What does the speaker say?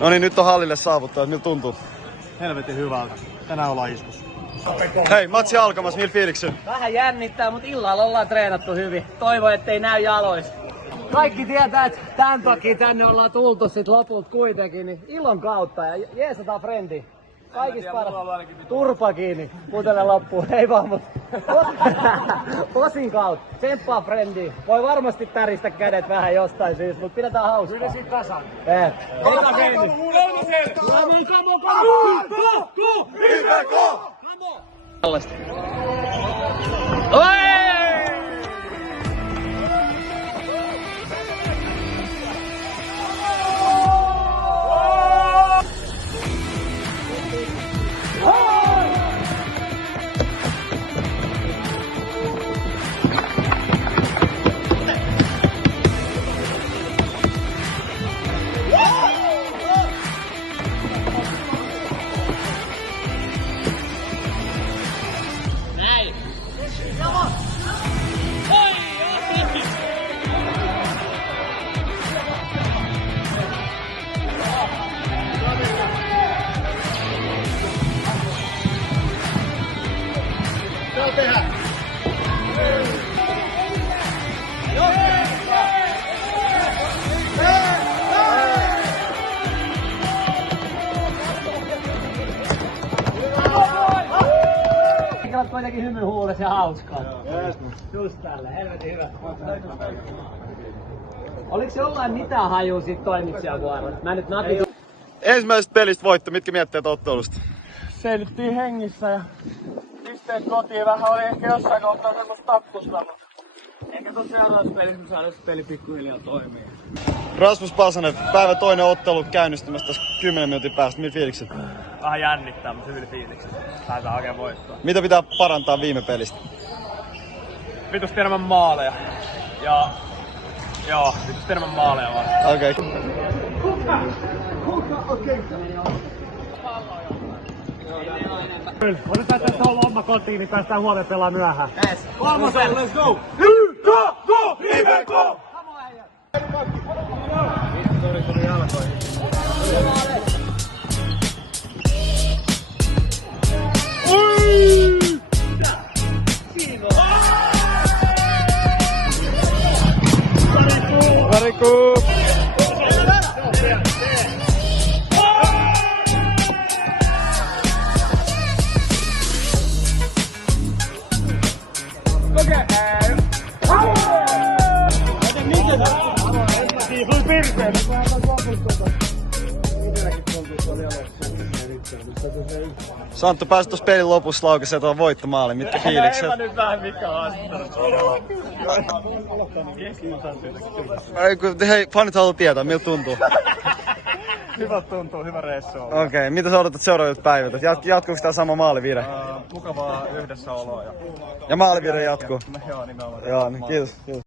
No niin, nyt on hallille saavuttaa. Miltä tuntuu? Helvetin hyvältä. Tänään ollaan iskussa. Hei, matsi alkamassa. Millä fiiliksi? Vähän jännittää, mutta illalla ollaan treenattu hyvin. Toivon, ettei näy jaloista. Kaikki tietää, että tämän takia tänne ollaan tultu sit lopulta kuitenkin, niin ilon kautta ja jeesataan frendi. Kaikista paras. Turpa kiinni. Putele loppuun. Ei vaan, mutta osin kautta. Tsemppaa frendi. Voi varmasti täristä kädet vähän jostain syystä, mutta pidetään hauskaa. Kyllä siitä tasan. Ota frendi. Come on. Tällaista. On kuitenkin hymyn huulessa ja hauskaa. Just tällä, helvetin hyvä. Oliks jollain mitään hajua siitä toimitsijavuorosta? Mä nyt natin. Ensimmäisestä pelistä voitto. Mitkä mietteet ottelusta? Seilyttiin hengissä ja pisteet kotiin. Vähän oli ehkä jossain kohtaa semmoista tappusta, mutta ehkä tuossa seuraavassa pelissä me saadaan peli pikkuhiljaa toimii. Rasmus Pasanen, päivä toinen ottelu käynnistymässä tässä 10 minuutin päästä. Millä fiilikset? Vähän jännittää, mutta hyvin fiilikset. Päästään hakemaan voittoa. Mitä pitää parantaa viime pelistä? Vitusti enemmän maaleja. Ja joo, vitusti enemmän maaleja vaan. Okei. Otetaan tästä homma kotiin, niin päästään huomenna pelaa myöhään. Kolmosen, let's go! Go! IBK! Variku! Santtu pääsi tuossa pelin lopussa laukaisee tuon voittomaali. Mitkä fiilikset? Ei mä nyt vähän mikä Hei, fanit haluaa tietää, miltä tuntuu? Hyvä tuntuu, hyvä reissu on. Okei, mitä sä odotat seuraavilta päiviltä? Jatkuuko tää sama maalivire? Mukavaa yhdessäoloa. Ja maalivire jatkuu? Joo, nimenomaan. Joo, niin kiitos.